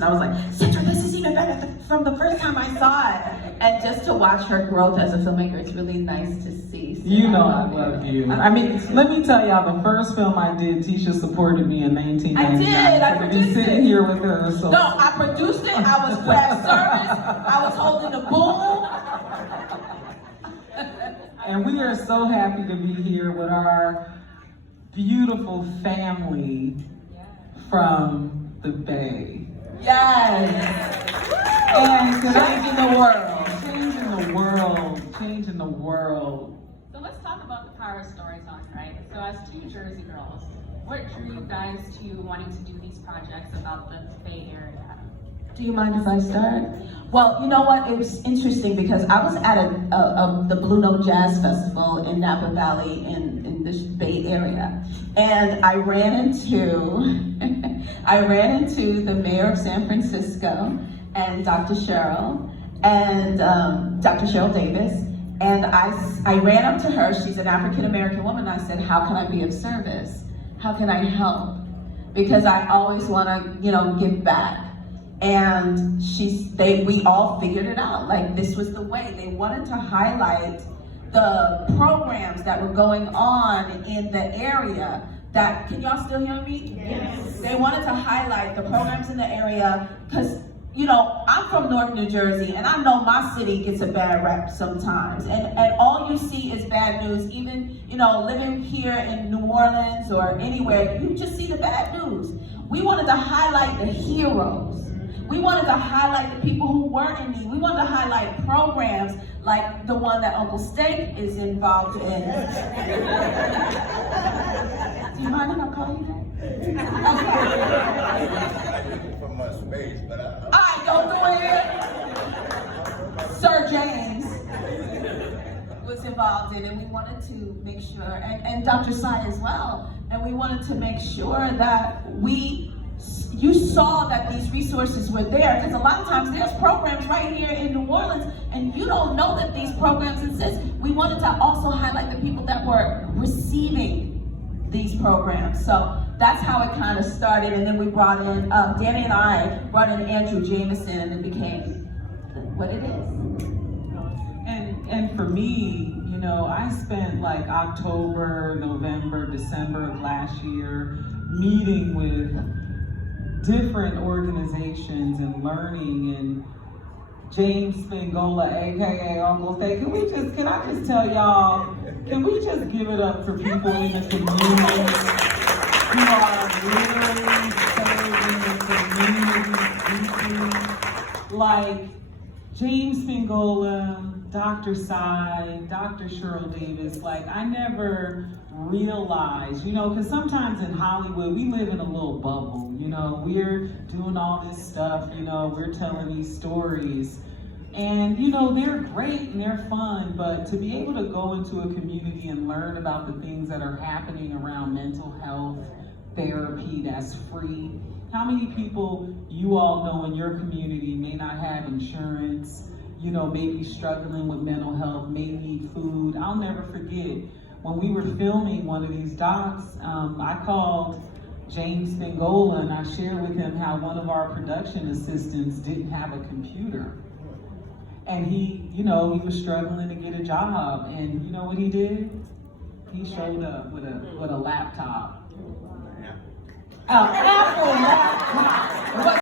And I was like, Citra, this is even better from the first time I saw it. And just to watch her growth as a filmmaker, it's really nice to see. So you know I love you. I mean, let me tell y'all, the first film I did, Tisha supported me in 1999. I did, I produced it. Sitting here with her. So. No, I produced it, I was craft service, I was holding the boom. And we are so happy to be here with our beautiful family from the Bay. Yes. And Changing the world. Changing the world. So let's talk about the power of storytelling, right? So as two Jersey girls, what drew you guys to wanting to do these projects about the Bay Area? Do you mind if I start? Well, you know what? It was interesting because I was at the Blue Note Jazz Festival in Napa Valley in this Bay Area, and I ran into the mayor of San Francisco and Dr. Cheryl Davis, and I ran up to her. She's an African American woman. And I said, "How can I be of service? How can I help? Because I always want to, give back." And we all figured it out. Like, this was the way. They wanted to highlight the programs that were going on in the area. Can y'all still hear me? Yes. They wanted to highlight the programs in the area because, I'm from North New Jersey, and I know my city gets a bad rep sometimes. And all you see is bad news. Even, living here in New Orleans or anywhere, you just see the bad news. We wanted to highlight the heroes. We wanted to highlight the people who weren't in need. We wanted to highlight programs like the one that Uncle Steak is involved in. Do you mind if I call you that? Okay. From my space, but All right, don't do it. Sir James was involved in it, and we wanted to make sure, and Dr. Sai as well, and we wanted to make sure that you saw that these resources were there, because a lot of times there's programs right here in New Orleans and you don't know that these programs exist. We wanted to also highlight the people that were receiving these programs. So that's how it kind of started, and then we brought in, Danny and I brought in Andrew Jameson, and it became what it is. And for me, I spent like October, November, December of last year meeting with different organizations and learning, and James Spingola, aka Uncle Steak. Can I just tell y'all, can we just give it up for people in the community who are literally serving the community? Like James Spingola, Dr. Sai, Dr. Cheryl Davis. Like, I never realized, because sometimes in Hollywood, we live in a little bubble. We're doing all this stuff, we're telling these stories. And, they're great and they're fun, but to be able to go into a community and learn about the things that are happening around mental health, therapy that's free. How many people you all know in your community may not have insurance, may be struggling with mental health, may need food? I'll never forget when we were filming one of these docs, I called James Spingola and I shared with him how one of our production assistants didn't have a computer. And he was struggling to get a job. And you know what he did? He showed up with a laptop. Apple laptop.